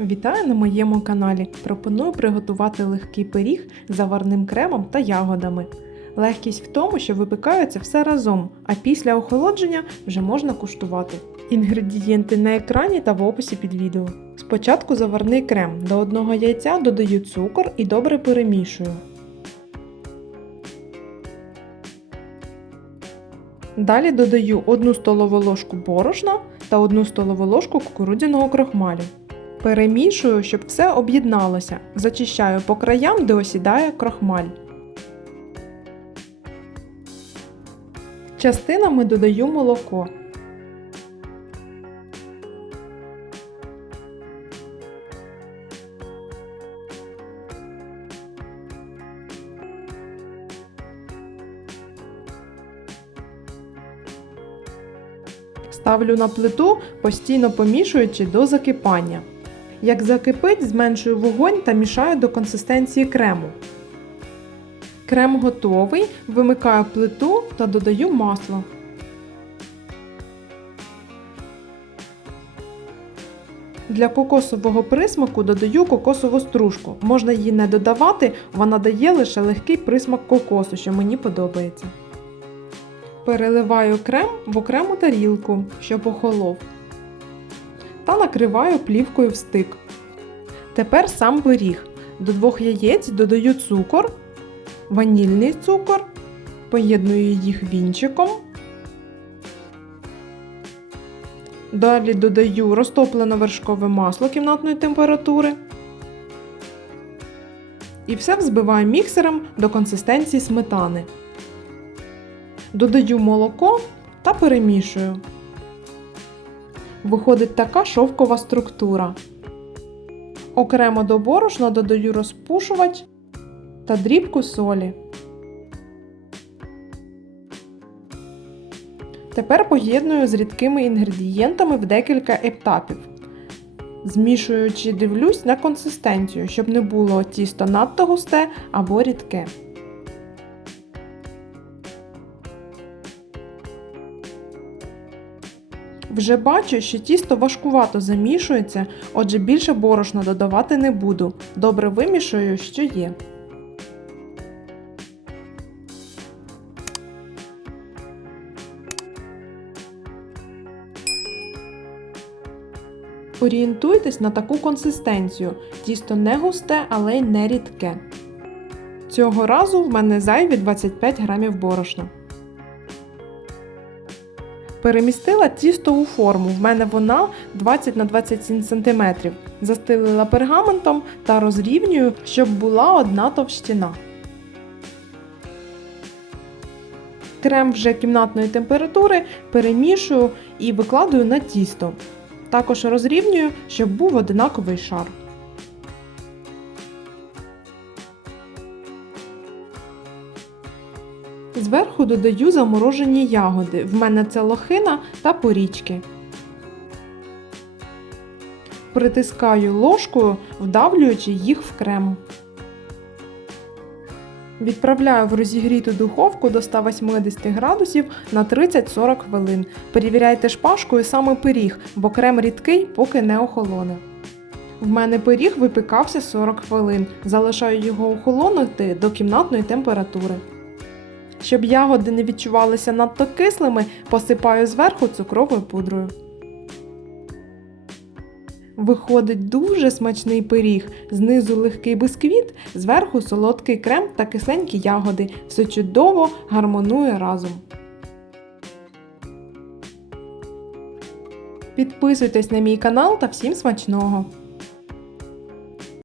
Вітаю на моєму каналі! Пропоную приготувати легкий пиріг з заварним кремом та ягодами. Легкість в тому, що випікається все разом, а після охолодження вже можна куштувати. Інгредієнти на екрані та в описі під відео. Спочатку заварний крем. До одного яйця додаю цукор і добре перемішую. Далі додаю 1 столову ложку борошна та 1 столову ложку кукурудзяного крохмалю. Перемішую, щоб все об'єдналося. Зачищаю по краям, де осідає крохмаль. Частинами додаю молоко. Ставлю на плиту, постійно помішуючи до закипання. Як закипить, зменшую вогонь та мішаю до консистенції крему. Крем готовий, вимикаю плиту та додаю масло. Для кокосового присмаку додаю кокосову стружку. Можна її не додавати, вона дає лише легкий присмак кокосу, що мені подобається. Переливаю крем в окрему тарілку, щоб охолов. Та накриваю плівкою в стик. Тепер сам пиріг. До 2 яєць додаю цукор, ванільний цукор, поєдную їх вінчиком. Далі додаю розтоплене вершкове масло кімнатної температури. І все взбиваю міксером до консистенції сметани. Додаю молоко та перемішую. Виходить така шовкова структура. Окремо до борошна додаю розпушувач та дрібку солі. Тепер поєдную з рідкими інгредієнтами в декілька етапів. Змішуючи, дивлюсь на консистенцію, щоб не було тісто надто густе або рідке. Вже бачу, що тісто важкувато замішується, отже більше борошна додавати не буду. Добре вимішую, що є. Орієнтуйтесь на таку консистенцію. Тісто не густе, але й не рідке. Цього разу в мене зайві 25 грамів борошна. Перемістила тісто у форму, в мене вона 20 на 27 см. Застелила пергаментом та розрівнюю, щоб була одна товщина. Крем вже кімнатної температури перемішую і викладаю на тісто. Також розрівнюю, щоб був однаковий шар. Зверху додаю заморожені ягоди, в мене це лохина та порічки. Притискаю ложкою, вдавлюючи їх в крем. Відправляю в розігріту духовку до 180 градусів на 30-40 хвилин. Перевіряйте шпажкою саме пиріг, бо крем рідкий, поки не охолоне. В мене пиріг випікався 40 хвилин. Залишаю його охолонути до кімнатної температури. Щоб ягоди не відчувалися надто кислими, посипаю зверху цукровою пудрою. Виходить дуже смачний пиріг. Знизу легкий бисквіт, зверху солодкий крем та кисленькі ягоди. Все чудово гармонує разом. Підписуйтесь на мій канал та всім смачного!